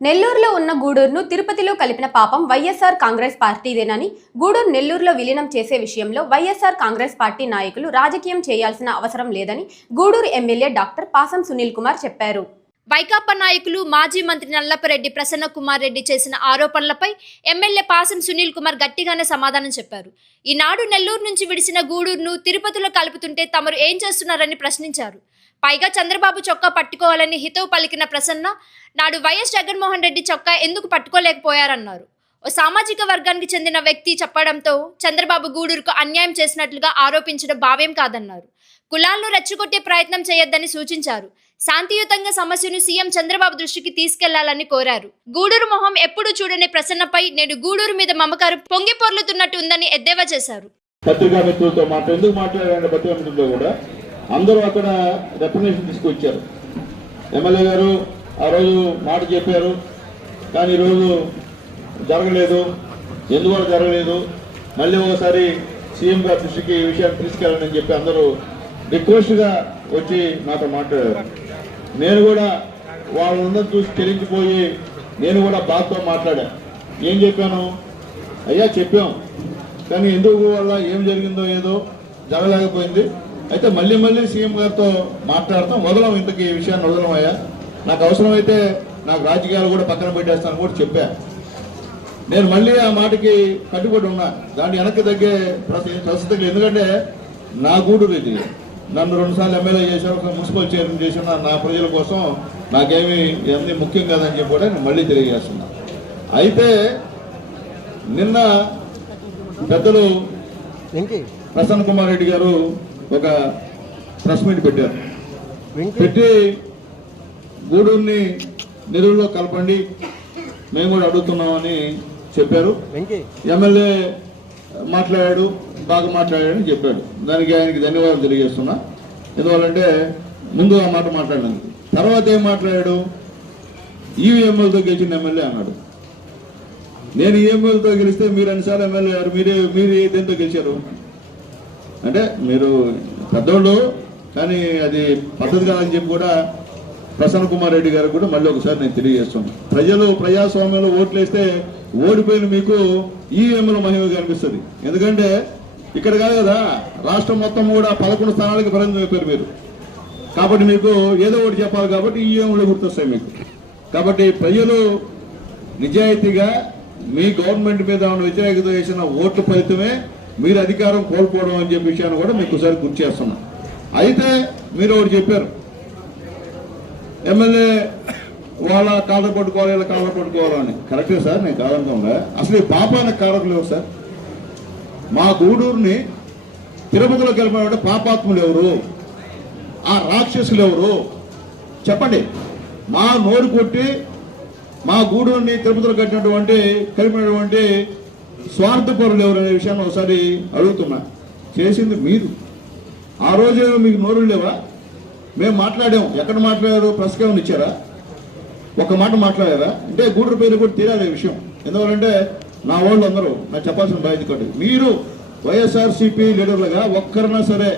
నెల్లూరులో ఉన్న గూడూరును తిరుపతిలో కలిపిన పాపం వైఎస్ఆర్ కాంగ్రెస్ పార్టీదేనని, గూడూరు నెల్లూరులో విలీనం చేసే విషయంలో వైఎస్ఆర్ కాంగ్రెస్ పార్టీ నాయకులు రాజకీయం చేయాల్సిన అవసరం లేదని గూడూరు ఎమ్మెల్యే డాక్టర్ పాసం సునీల్ కుమార్ చెప్పారు. వైకాపా నాయకులు మాజీ మంత్రి నల్లపరెడ్డి ప్రసన్న కుమార్ రెడ్డి చేసిన ఆరోపణలపై ఎమ్మెల్యే పాసం సునీల్ కుమార్ గట్టిగానే సమాధానం చెప్పారు. ఈనాడు నెల్లూరు నుంచి విడిసిన గూడూరును తిరుపతిలో కలుపుతుంటే తమరు ఏం చేస్తున్నారని ప్రశ్నించారు. పైగా చంద్రబాబు చొక్కా పట్టుకోవాలని హితవు పలికిన ప్రసన్న నాడు వైఎస్ జగన్మోహన్ రెడ్డి చొక్కా ఎందుకు పట్టుకోలేకపోయారన్నారు. ఓ సామాజిక వర్గానికి చెందిన వ్యక్తి చెప్పడంతో చంద్రబాబు గూడూరుకు అన్యాయం చేసినట్లుగా ఆరోపించడం భావ్యం కాదన్నారు. కులాలను రెచ్చగొట్టే ప్రయత్నం చేయొద్దని సూచించారు. శాంతియుతంగా సమస్యను సీఎం చంద్రబాబు దృష్టికి తీసుకెళ్లాలని కోరారు. గూడూరు మొహం ఎప్పుడు చూడని ప్రసన్నపై నేడు గూడూరు మీద మమకారం పొంగి పొర్లుతున్నట్టు ఉందని ఎద్దేవా చేశారు. పత్రికా మిత్రులతో మాట్లాడారు. పత్రికా మిత్రులతో కూడా అందరూ అక్కడ రిప్రజెంటేషన్ తీసుకొచ్చారు. ఎమ్మెల్యే గారు ఆ రోజు మాట చెప్పారు, కానీ ఈరోజు జరగలేదు. ఎందువల్ల జరగలేదు, మళ్ళీ ఒకసారి సీఎం గారి దృష్టికి ఈ విషయాన్ని తీసుకెళ్ళాలని చెప్పి అందరూ రిక్వెస్ట్గా వచ్చి నాతో మాట్లాడారు. నేను కూడా వాళ్ళందరూ చూసి చెల్లించిపోయి నేను కూడా బాధతో మాట్లాడా. ఏం చెప్పాను, అయ్యా చెప్పాం, కానీ ఎందుకు వల్ల ఏం జరిగిందో ఏదో జరగలేకపోయింది. అయితే మళ్ళీ సీఎం గారితో మాట్లాడతాం, వదలం, ఇంతకీ ఈ విషయాన్ని వదలం అయ్యా, నాకు అవసరమైతే నాకు రాజకీయాలు కూడా పక్కన పెట్టేస్తాను కూడా చెప్పా. నేను మళ్ళీ ఆ మాటకి కట్టుబడి ఉన్నా. దాన్ని వెనక్కి తగ్గే ప్రస్తుతం, ఎందుకంటే నా గూడూరు ఇది, నన్ను 2 సార్లు ఎమ్మెల్యే చేశారు, మున్సిపల్ చైర్మన్ చేసిన నా ప్రజల కోసం నాకేమీ ఇవన్నీ ముఖ్యం కాదని చెప్పి కూడా నేను మళ్ళీ తెలియజేస్తున్నా. అయితే నిన్న పెద్దలు ప్రసన్న కుమార్ రెడ్డి గారు ఒక ప్రెస్ మీట్ పెట్టారు. పెట్టి గూడూరుని నెల్లూరులో కలపండి, మేము కూడా అడుగుతున్నామని చెప్పారు. ఎమ్మెల్యే మాట్లాడాడు, బాగా మాట్లాడాడని చెప్పాడు. దానికి ఆయనకి ధన్యవాదాలు తెలియజేస్తున్నా. ఎందువల్లంటే ముందు ఆ మాట మాట్లాడినందుకు. తర్వాత ఏం మాట్లాడాడు, ఈవీఎంలతో గెలిచిన ఎమ్మెల్యే అన్నాడు. నేను ఈవీఎంలతో గెలిస్తే మీరు అన్నిసార్లు ఎమ్మెల్యే గారు మీరు దేంతో గెలిచారు అంటే, మీరు పెద్దోళ్ళు, కానీ అది పద్ధతి కాదని చెప్పి కూడా ప్రసన్న కుమార్ రెడ్డి గారికి కూడా మళ్ళీ ఒకసారి నేను తెలియజేస్తున్నాను. ప్రజలు ప్రజాస్వామ్యంలో ఓట్లు వేస్తే ఓడిపోయిన మీకు ఈవీఎంల మహిమ కనిపిస్తుంది. ఎందుకంటే ఇక్కడ కాదు కదా, రాష్ట్రం మొత్తం కూడా 11 స్థానాలకి పరిమితం అయిపోయారు మీరు. కాబట్టి మీకు ఏదో ఒకటి చెప్పాలి, కాబట్టి ఈవీఎంలు గుర్తొస్తాయి మీకు. కాబట్టి ప్రజలు నిజాయితీగా మీ గవర్నమెంట్ మీద వ్యతిరేకత చేసిన ఓట్ల ఫలితమే మీరు అధికారం కోల్పోవడం అని చెప్పే విషయాన్ని కూడా మీకు ఒకసారి గుర్తు చేస్తున్నాం. అయితే మీరు ఒకటి చెప్పారు, ఎమ్మెల్యే వాళ్ళ కాళ్ళ పట్టుకోవాలి, వీళ్ళ కాళ్ళ పట్టుకోవాలని. కరెక్టే సార్, నేను కాదనుకోగా. అసలు ఈ పాపానికి కారకులు ఎవరు సార్? మా గూడూరుని తిరుపతిలో గెలిపామంటే పాపాత్ములు ఎవరు, ఆ రాక్షసులు ఎవరు చెప్పండి. మా నోరు కొట్టి మా గూడూరుని తిరుపతిలో కట్టినటువంటి కలిపినటువంటి స్వార్థపరులు ఎవరు అనే విషయాన్ని ఒకసారి అడుగుతున్నా. చేసింది మీరు. ఆ రోజు మీకు నోరు లేవా? మేము మాట్లాడాం. ఎక్కడ మాట్లాడారు? ప్రెస్ ఏమైనా ఇచ్చారా? ఒక మాట మాట్లాడారా? అంటే గూడూరు పేరు కూడా తీరాలి విషయం. ఎందువల్లంటే నా వాళ్ళు అందరూ నాకు చెప్పాల్సిన బాధ్యత కట్టు. మీరు వైఎస్ఆర్సీపీ లీడర్లుగా ఒక్కరినా సరే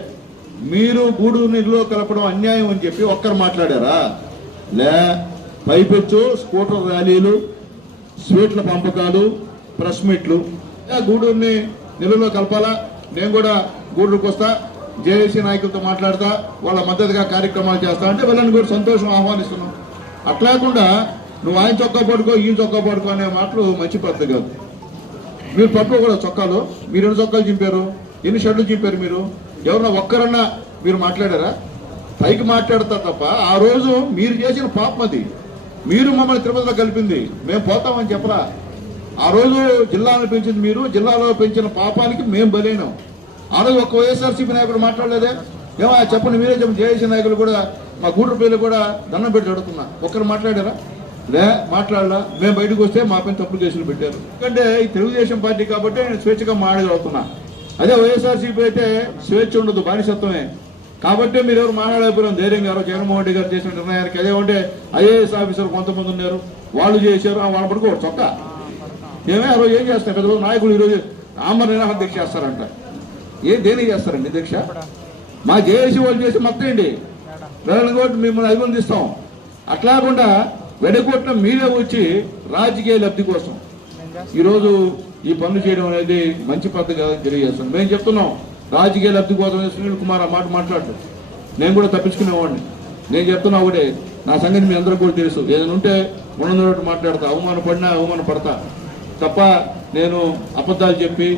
మీరు గూడూరు నీళ్ళలో కలపడం అన్యాయం అని చెప్పి ఒక్కరు మాట్లాడారా? లే, పైపెచ్చు స్కూటర్ ర్యాలీలు, స్వీట్ల పంపకాలు, ప్రెస్ మీట్లు. గూడూరుని నీళ్ళలో కలపాలా, నేను కూడా గూడూరుకు వస్తా, జేఏసీ నాయకులతో మాట్లాడతా, వాళ్ళ మద్దతుగా కార్యక్రమాలు చేస్తా అంటే వాళ్ళని కూడా సంతోషం ఆహ్వానిస్తున్నాం. అట్లాకుండా నువ్వు ఆయన చొక్కా పడుకో, ఈ చొక్కా పడుకో అనే మాటలు మంచి పద్ధతి కాదు. మీరు పట్టుకోకూడదు చొక్కాలు. మీరు ఎన్ని చొక్కాలు చింపారు, ఎన్ని షర్ట్లు చింపారు? మీరు ఎవరన్నా ఒక్కరన్నా మీరు మాట్లాడారా? పైకి మాట్లాడతారు తప్ప ఆ రోజు మీరు చేసిన పాపం అది. మీరు మమ్మల్ని తిరుపతిలో కలిపింది, మేము పోతామని చెప్పరా? ఆ రోజు జిల్లాను పెంచింది మీరు, జిల్లాలో పెంచిన పాపానికి మేము బలైనాం. ఆ రోజు ఒక్క వైఎస్ఆర్సీపీ నాయకుడు మాట్లాడలేదే? ఏమో చెప్పండి, మీరే చెప్పండి. జేఏసీ నాయకులు కూడా మా గూడూరు పేర్లు కూడా దండం పెట్టి అడుగుతున్నా, ఒక్కరు మాట్లాడారా? లే, మాట్లాడలా. మేము బయటకు వస్తే మా పైన తప్పుడు కేసులు పెట్టారు. ఎందుకంటే ఈ తెలుగుదేశం పార్టీ కాబట్టి నేను స్వేచ్ఛగా మాట్లాడగలుగుతున్నా. అదే వైఎస్ఆర్సీపీ అయితే స్వేచ్ఛ ఉండదు, బానిసత్వమే. కాబట్టి మీరు ఎవరు మాట్లాడకపోయారు ధైర్యంగా. జగన్మోహన్ రెడ్డి గారు చేసిన నిర్ణయానికి అదే ఉంటే ఐఏఎస్ ఆఫీసర్ కొంతమంది ఉన్నారు, వాళ్ళు చేశారు, వాళ్ళ పడుకోవచ్చు చొక్క. ఏమే ఆ రోజు ఏం చేస్తారు పెద్ద నాయకులు? ఈరోజు ఆమరణ నిరాహార దీక్ష చేస్తారంట. దేనికి చేస్తారండి దీక్ష? మా జేఏసీ వాళ్ళు చేసి మొత్తం ఏంటి ప్రజలను కూడా మిమ్మల్ని అభినందిస్తాం. అట్లాకుండా వెడగొట్టిన మీరే వచ్చి రాజకీయ లబ్ధి కోసం ఈరోజు ఈ పనులు చేయడం అనేది మంచి పద్ధతి కాదని తెలియజేస్తాను. మేము చెప్తున్నాం, రాజకీయ లబ్ధి కోసం సునీల్ కుమార్ ఆ మాట మాట్లాడు, నేను కూడా తప్పించుకునేవాడిని. నేను చెప్తున్నా ఒకటే, నా సంగతి మీ అందరూ కూడా తెలుసు. ఏదైనా ఉంటే ఉన్నదొకటి మాట్లాడతా, అవమానపడతా తప్ప నేను అబద్ధాలు చెప్పి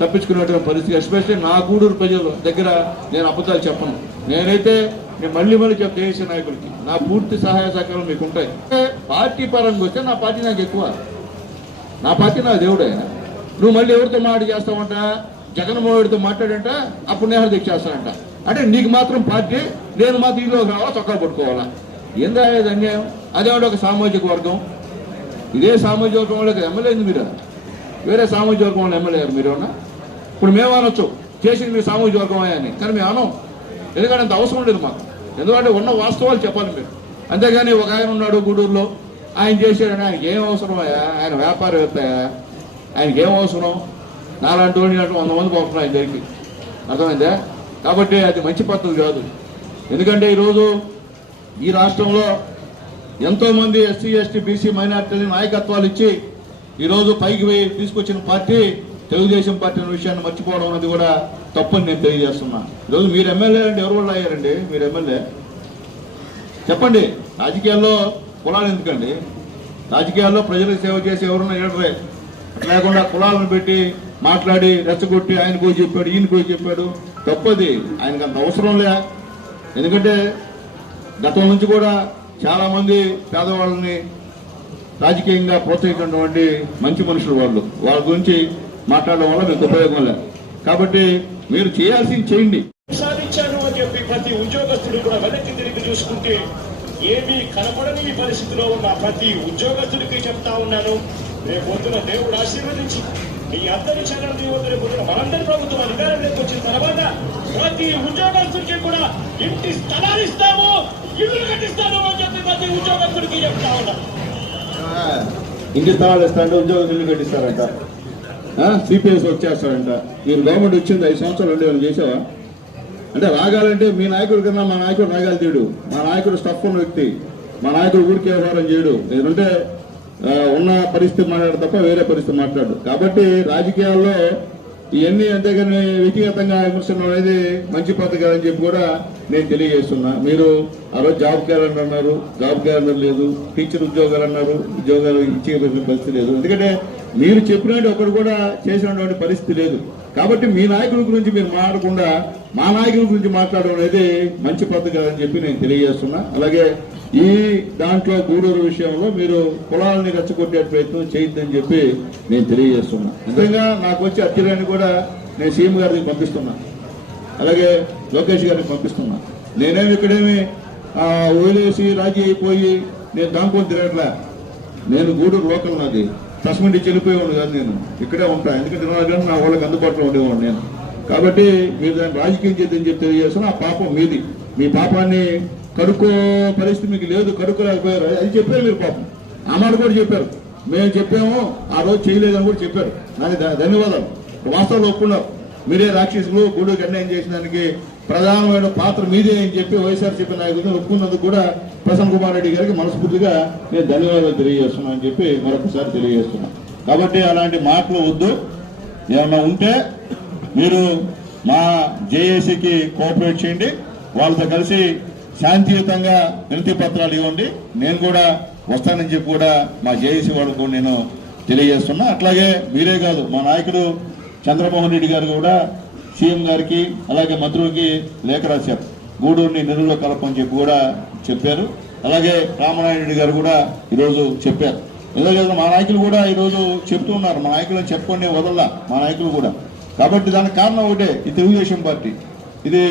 తప్పించుకునేటువంటి పరిస్థితి, ఎస్పెషల్లీ నా గూడూరు ప్రజల దగ్గర నేను అబద్ధాలు చెప్పను. నేనైతే నేను మళ్ళీ చెప్తా దేశ నాయకులకి, నా పూర్తి సహాయ సహకారాలు మీకు ఉంటాయి. పార్టీ పరంగా వస్తే నా పార్టీ నాకు ఎక్కువ, నా పార్టీ నా దేవుడే. నువ్వు మళ్ళీ ఎవరితో మాట చేస్తావంట, జగన్మోహన్ రెడ్డితో మాట్లాడంట, అప్పుడు నేను దీక్ష చేస్తానంట. అంటే నీకు మాత్రం పార్టీ, నేను మాత్రం ఇంట్లో కావాలా, చొక్కా పట్టుకోవాలా? ఏందా ఇది అన్యాయం? అదేమంటే ఒక సామాజిక వర్గం, ఇదే సామాజిక వర్గం వాళ్ళకి ఎమ్మెల్యే అయింది మీరు, వేరే సామాజిక వర్గం వాళ్ళు ఎమ్మెల్యే గారు మీరు ఏమన్నా? ఇప్పుడు మేము అనొచ్చు చేసింది మీరు సామాజిక వర్గం అని, కానీ మేము అనం. ఎందుకంటే అంత అవసరం లేదు మాకు, ఎందుకంటే ఉన్న వాస్తవాలు చెప్పాలి మీరు. అంతేగాని ఒక ఆయన ఉన్నాడు గూడూరులో, ఆయన చేశాడని ఆయనకి ఏం అవసరం అయ్యా? ఆయన వ్యాపారవేత్త, ఆయనకి ఏం అవసరం? నాలాంటి వాడిని 100 మంది పోతున్నారు ఆయన దగ్గరికి, అర్థమైందా? కాబట్టి అది మంచి పద్ధతి కాదు. ఎందుకంటే ఈరోజు ఈ రాష్ట్రంలో ఎంతోమంది ఎస్సీ ఎస్టీ బీసీ మైనార్టీని నాయకత్వాలు ఇచ్చి ఈరోజు పైకి తీసుకొచ్చిన పార్టీ తెలుగుదేశం పార్టీ అనే విషయాన్ని మర్చిపోవడం అనేది కూడా తప్పని నేను తెలియజేస్తున్నా. ఈరోజు మీరు ఎమ్మెల్యే అంటే ఎవరు వాళ్ళు అయ్యారండి? మీరు ఎమ్మెల్యే చెప్పండి. రాజకీయాల్లో కులాలు ఎందుకండి? రాజకీయాల్లో ప్రజలకు సేవ చేసి ఎవరన్నా ఏడరే, లేకుండా కులాలను పెట్టి మాట్లాడి రెచ్చగొట్టి ఆయన పోయి చెప్పాడు, ఈయన పోయి చెప్పాడు, తప్పది. ఆయనకు అంత అవసరం లే. ఎందుకంటే గతం నుంచి కూడా చాలామంది పేదవాళ్ళని రాజకీయంగా ప్రోత్సహించినటువంటి మంచి మనుషులు వాళ్ళ గురించి మాట్లాడడం వల్ల మీకు ఉపయోగం లేదు. కాబట్టి మీరు చేయాల్సింది చేయండి. సాధించాను అని చెప్పి ప్రతి ఉద్యోగస్తుడు కూడా వెనక్కి తిరిగి చూసుకుంటే ఏమీ కనపడని పరిస్థితిలో ఉన్న ప్రతి ఉద్యోగస్తుడికి చెప్తా ఉన్నాను, రేపొద్దున దేవుడు ఆశీర్వదించి ఈ అందరి చరణం రేపు పొద్దున మనందరి ప్రభుత్వం అధికారంలోకి వచ్చిన తర్వాత ప్రతి ఉద్యోగస్తుడికి కూడా ఇంటి స్థలాలు ఇస్తాము, ఇల్లు కట్టిస్తాము అని చెప్పి ప్రతి ఉద్యోగస్తుడికి చెప్తా ఉన్నాను. ఇంటి స్థలాలు ఇస్తారంటే ఉద్యోగం ఇల్లు కట్టిస్తారంట, సిపిఎస్ వచ్చేస్తారంట. మీరు గవర్నమెంట్ వచ్చింది 5 సంవత్సరాలు ఉండేవాళ్ళు చేసావా? అంటే రాగాలంటే మీ నాయకుడి కన్నా మా నాయకుడు రాగాలు తీయడు. మా నాయకుడు స్టఫ్ ఉన్న వ్యక్తి, మా నాయకుడు ఊరికి వ్యవహారం చేయడు. ఎందుకంటే ఉన్న పరిస్థితి మాట్లాడు తప్ప వేరే పరిస్థితి మాట్లాడు. కాబట్టి రాజకీయాల్లో ఇవన్నీ అంతేగాని వ్యక్తిగతంగా విమర్శనం అనేది మంచి పద్ధతి కాదని చెప్పి కూడా నేను తెలియజేస్తున్నా. మీరు ఆ రోజు జాబ్ క్యాలెండర్ అన్నారు, జాబ్ క్యాలెండర్ లేదు. టీచర్ ఉద్యోగాలు అన్నారు, ఉద్యోగాలు ఇచ్చే పరిస్థితి లేదు. ఎందుకంటే మీరు చెప్పినట్టు ఒకరు కూడా చేసినటువంటి పరిస్థితి లేదు. కాబట్టి మీ నాయకుల గురించి మీరు మాట్లాడకుండా మా నాయకుల గురించి మాట్లాడడం అనేది మంచి పద్ధతి కాదని చెప్పి నేను తెలియజేస్తున్నా. అలాగే ఈ దాంట్లో గూడూరు విషయంలో మీరు కులాలని రెచ్చగొట్టే ప్రయత్నం చేయొద్దని చెప్పి నేను తెలియజేస్తున్నా. నిజంగా నాకు వచ్చి అత్తిరాన్ని కూడా నేను సీఎం గారికి పంపిస్తున్నా, అలాగే లోకేష్ గారికి పంపిస్తున్నా. నేనేమి ఇక్కడేమి వదిలేసి రాజీ అయిపోయి నేను దాంకొని తిరగట్లే. నేను గూడూరు లోకల్, నాది తస్మండి చెల్లిపోయేవాడు కాదు, నేను ఇక్కడే ఉంటా. ఎందుకంటే 4 గంటలు నా వాళ్ళకి అందుబాటులో ఉండేవాడు నేను. కాబట్టి మీరు దాన్ని రాజకీయం చేద్దని చెప్పి తెలియజేస్తున్నా. ఆ పాపం మీది, మీ పాపాన్ని కడుక్కో పరిస్థితి మీకు లేదు, కడుక్కోలేకపోయారు. అది చెప్పారు మీరు, పాపం ఆ మాట కూడా చెప్పారు. మేము చెప్పాము, ఆ రోజు చేయలేదని కూడా చెప్పారు. నాకు ధన్యవాదాలు. వాస్తవాలు ఒప్పుకున్నారు. మీరే రాక్షసులు, గూడూరుకి అన్యాయం చేసిన దానికి ప్రధానమైన పాత్ర మీదే అని చెప్పి వైఎస్ఆర్సీపీ నాయకులు ఒప్పుకున్నందుకు కూడా ప్రసన్న కుమార్ రెడ్డి గారికి మనస్ఫూర్తిగా నేను ధన్యవాదాలు తెలియజేస్తున్నా అని చెప్పి మరొకసారి తెలియజేస్తున్నా. కాబట్టి అలాంటి మాటలు వద్దు. ఏమన్నా ఉంటే మీరు మా జేఏసీకి కోఆపరేట్ చేయండి, వాళ్ళతో కలిసి శాంతియుతంగా వినతి పత్రాలు ఇవ్వండి. నేను కూడా వస్తానని చెప్పి కూడా మా జేఏసీ వాళ్ళకు నేను తెలియజేస్తున్నా. అట్లాగే మీరే కాదు, మా నాయకుడు చంద్రమోహన్ రెడ్డి గారు కూడా సీఎం గారికి అలాగే మంత్రులకి లేఖ రాశారు, గూడూరుని నెల్లూరులో కలపని చెప్పి కూడా చెప్పారు. అలాగే రామనారాయణ రెడ్డి గారు కూడా ఈరోజు చెప్పారు. ఎందుకంటే మా నాయకులు కూడా ఈరోజు చెప్తున్నారు, మా నాయకులను చెప్పుకొని వదల్లా మా నాయకులు కూడా. కాబట్టి దానికి కారణం ఒకటే, ఈ తెలుగుదేశం పార్టీ, ఇది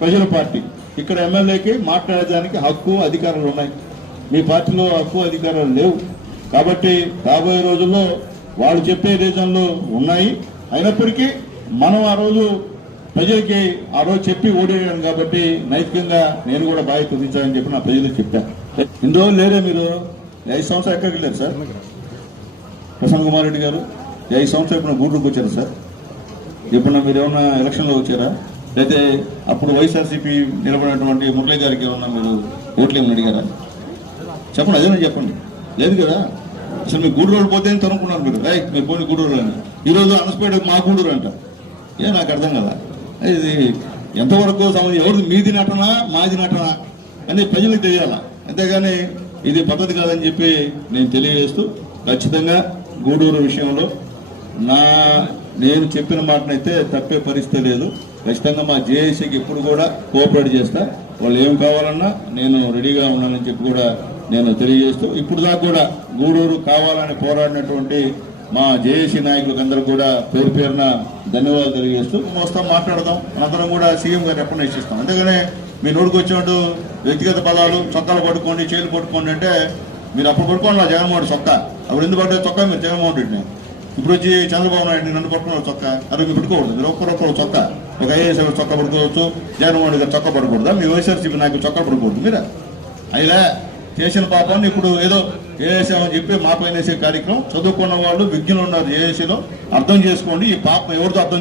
ప్రజల పార్టీ. ఇక్కడ ఎమ్మెల్యేకి మాట్లాడేదానికి హక్కు అధికారాలు ఉన్నాయి, మీ పార్టీలో హక్కు అధికారాలు లేవు. కాబట్టి రాబోయే రోజుల్లో వాళ్ళు చెప్పే రీజన్లు ఉన్నాయి. అయినప్పటికీ మనం ఆ రోజు ప్రజలకి ఆ రోజు చెప్పి ఓడేయాను కాబట్టి నైతికంగా నేను కూడా బాధ్యత వహించాలని చెప్పి నా ప్రజలకు చెప్పాను. ఇన్ని రోజులు లేరే మీరు, 5 సంవత్సరాలు ఎక్కడికి వెళ్ళారు సార్? ప్రసన్న కుమార్ రెడ్డి గారు 5 సంవత్సరాలు ఇప్పుడు గూడూరుకు వచ్చారు సార్. ఎప్పుడన్నా మీరు ఏమన్నా ఎలక్షన్లో వచ్చారా? అయితే అప్పుడు వైఎస్ఆర్సీపీ నిలబడినటువంటి మురళీ గారికి ఏమన్నా మీరు ఓట్లు ఏమని అడిగారా? చెప్పండి, అదేనా చెప్పండి. లేదు కదా. అసలు మీ గూడూరు పోతే తనుకున్నారు మీరు, మీరు పోనీ గూడూరు అని. ఈరోజు అనసపేట మా గూడూరు అంట. నాకు అర్థం కదా ఇది ఎంతవరకు ఎవరిది మీది నటనా మాది నటనా అని ప్రజలకు తెలియాలా. అంతేగాని ఇది పద్ధతి కాదని చెప్పి నేను తెలియజేస్తూ, ఖచ్చితంగా గూడూరు విషయంలో నేను చెప్పిన మాటనైతే తప్పే పరిస్థితి లేదు. ఖచ్చితంగా మా జేఏసీకి ఎప్పుడు కూడా కోఆపరేట్ చేస్తా. వాళ్ళు ఏం కావాలన్నా నేను రెడీగా ఉన్నానని చెప్పి కూడా నేను తెలియజేస్తూ, ఇప్పుడు దాకా కూడా గూడూరు కావాలని పోరాడినటువంటి మా జేఏసీ నాయకులకు అందరూ కూడా పేరు పేరున ధన్యవాదాలు తెలియజేస్తూ మోస్తాం మాట్లాడదాం. అందరం కూడా సీఎం గారు రికమెండేషన్ ఇస్తాం. అంతేగానే మీ నోటికి వచ్చినట్టు వ్యక్తిగత బలాలు చొక్కాలు పట్టుకోండి, చేతులు పట్టుకోండి అంటే మీరు అప్పుడు పట్టుకోండి. జగన్మోహన్ చొక్కా అప్పుడు ఎందుకు పట్టే చొక్కా మీరు జగన్మోహన్ రెడ్డిని. ఇప్పుడు వచ్చి చంద్రబాబు నాయుడు నన్ను పట్టుకున్న చొక్కా అది మీరు పెట్టుకోకూడదు. మీరు ఒక్కరొక్కరు చొక్కా, ఒక ఐఏఎస్ చొక్కా పడుకోవచ్చు, జగన్మోహన్ రెడ్డి గారు చొక్కా పడకూడదా? మీ వైఎస్ఆర్సీపీ నాకు చొక్కా పడకూడదు. మీరు అయినా చేసిన పాపాన్ని ఇప్పుడు ఏదో ఏఏసామని చెప్పి మా పైన వేసే కార్యక్రమం, చదువుకున్న వాళ్ళు విజ్ఞులు ఉన్నారు ఏఏసీలో, అర్థం చేసుకోండి. ఈ పాపం ఎవరితో అర్థం